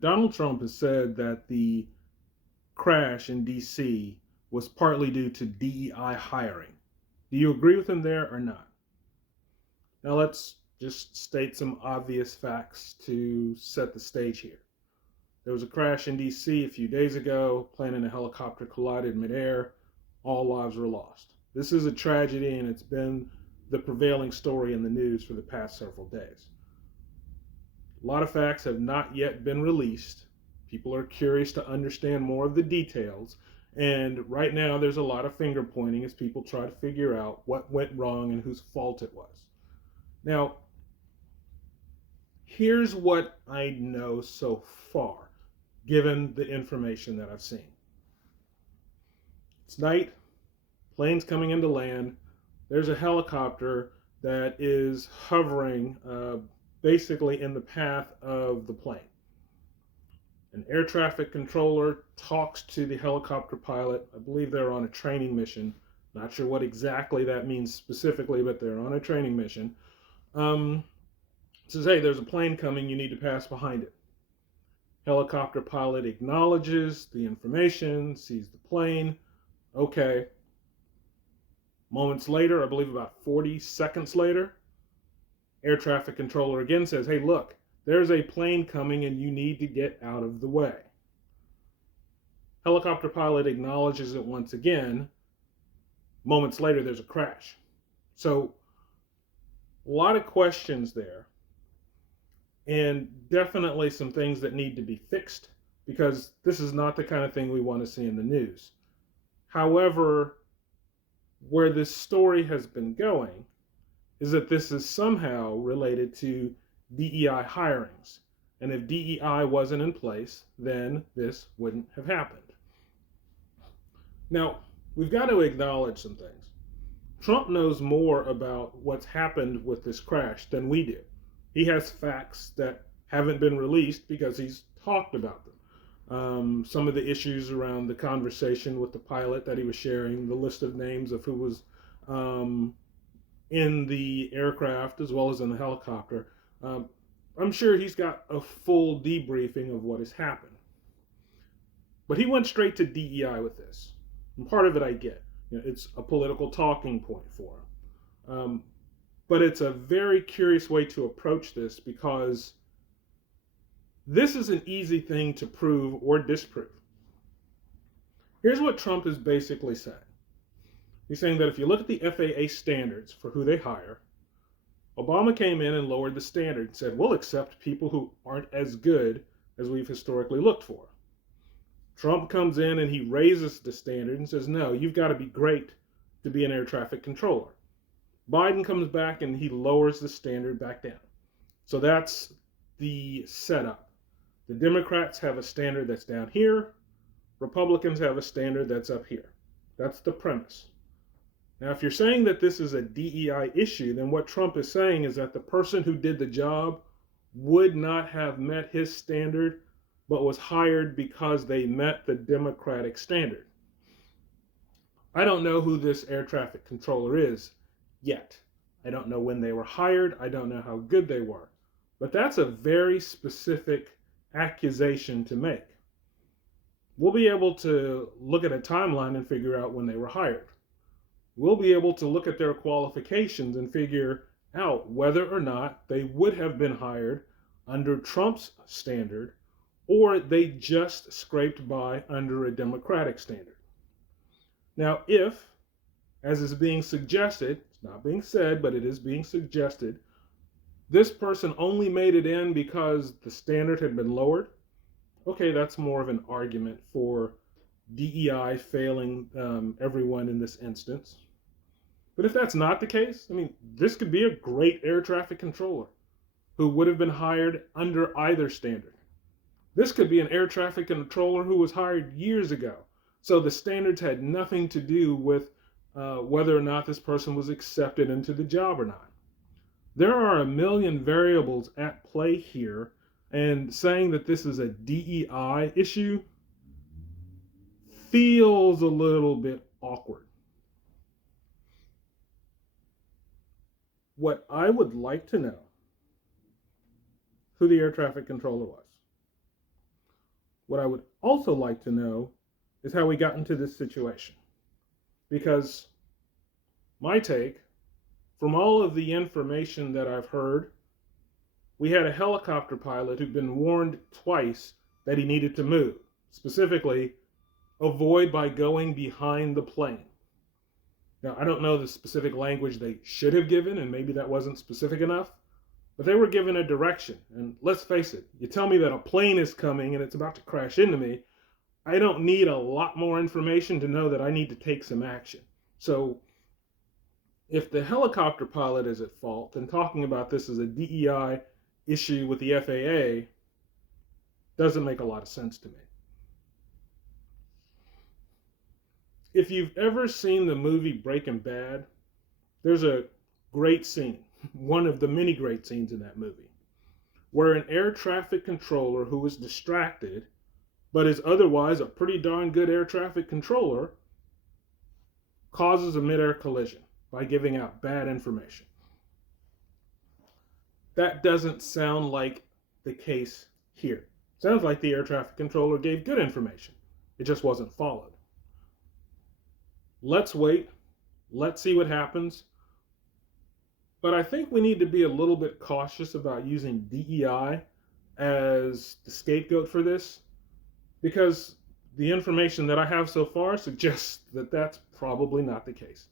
Donald Trump has said that the crash in DC was partly due to DEI hiring. Do you agree with him there or not? Now let's just state some obvious facts to set the stage here. There was a crash in DC a few days ago. Plane and a helicopter collided midair. All lives were lost. This is a tragedy, and it's been the prevailing story in the news for the past several days. A lot of facts have not yet been released. People are curious to understand more of the details. And right now, there's a lot of finger pointing as people try to figure out what went wrong and whose fault it was. Now, here's what I know so far, given the information that I've seen. It's night, plane's coming into land. There's a helicopter that is hovering basically in the path of the plane. An air traffic controller talks to the helicopter pilot. I believe they're on a training mission. Not sure what exactly that means specifically, but they're on a training mission. Says, hey, there's a plane coming, you need to pass behind it. Helicopter pilot acknowledges the information, sees the plane. Okay. Moments later, I believe about 40 seconds later, air traffic controller again says, hey, look, there's a plane coming and you need to get out of the way. Helicopter pilot acknowledges it once again. Moments later, there's a crash. So, a lot of questions there, and definitely some things that need to be fixed, because this is not the kind of thing we want to see in the news. However, where this story has been going is that this is somehow related to DEI hirings. And if DEI wasn't in place, then this wouldn't have happened. Now, we've got to acknowledge some things. Trump knows more about what's happened with this crash than we do. He has facts that haven't been released because he's talked about them. Some of the issues around the conversation with the pilot that he was sharing, the list of names of who was in the aircraft as well as in the helicopter. I'm sure he's got a full debriefing of what has happened. But he went straight to DEI with this. And part of it I get. It's a political talking point for him. But it's a very curious way to approach this, because this is an easy thing to prove or disprove. Here's what Trump is basically saying. He's saying that if you look at the FAA standards for who they hire, Obama came in and lowered the standard and said, we'll accept people who aren't as good as we've historically looked for. Trump comes in and he raises the standard and says, no, you've got to be great to be an air traffic controller. Biden comes back and he lowers the standard back down. So that's the setup. The Democrats have a standard that's down here. Republicans have a standard that's up here. That's the premise. Now, if you're saying that this is a DEI issue, then what Trump is saying is that the person who did the job would not have met his standard, but was hired because they met the Democratic standard. I don't know who this air traffic controller is yet. I don't know when they were hired. I don't know how good they were. But that's a very specific accusation to make. We'll be able to look at a timeline and figure out when they were hired. We'll be able to look at their qualifications and figure out whether or not they would have been hired under Trump's standard, or they just scraped by under a Democratic standard. Now, if, as is being suggested, it's not being said, but it is being suggested, this person only made it in because the standard had been lowered, okay, that's more of an argument for DEI failing everyone in this instance. But if that's not the case, I mean, this could be a great air traffic controller who would have been hired under either standard. This could be an air traffic controller who was hired years ago. So the standards had nothing to do with whether or not this person was accepted into the job or not. There are a million variables at play here, and saying that this is a DEI issue feels a little bit awkward. What I would like to know who the air traffic controller was. What I would also like to know is how we got into this situation. Because my take, from all of the information that I've heard, we had a helicopter pilot who'd been warned twice that he needed to move. Specifically, avoid by going behind the plane. Now, I don't know the specific language they should have given, and maybe that wasn't specific enough, but they were given a direction. And let's face it, you tell me that a plane is coming and it's about to crash into me, I don't need a lot more information to know that I need to take some action. So, if the helicopter pilot is at fault, then talking about this as a DEI issue with the FAA doesn't make a lot of sense to me. If you've ever seen the movie Breaking Bad, there's a great scene, one of the many great scenes in that movie, where an air traffic controller who is distracted, but is otherwise a pretty darn good air traffic controller, causes a mid-air collision by giving out bad information. That doesn't sound like the case here. Sounds like the air traffic controller gave good information. It just wasn't followed. Let's wait. Let's see what happens. But I think we need to be a little bit cautious about using DEI as the scapegoat for this, because the information that I have so far suggests that that's probably not the case.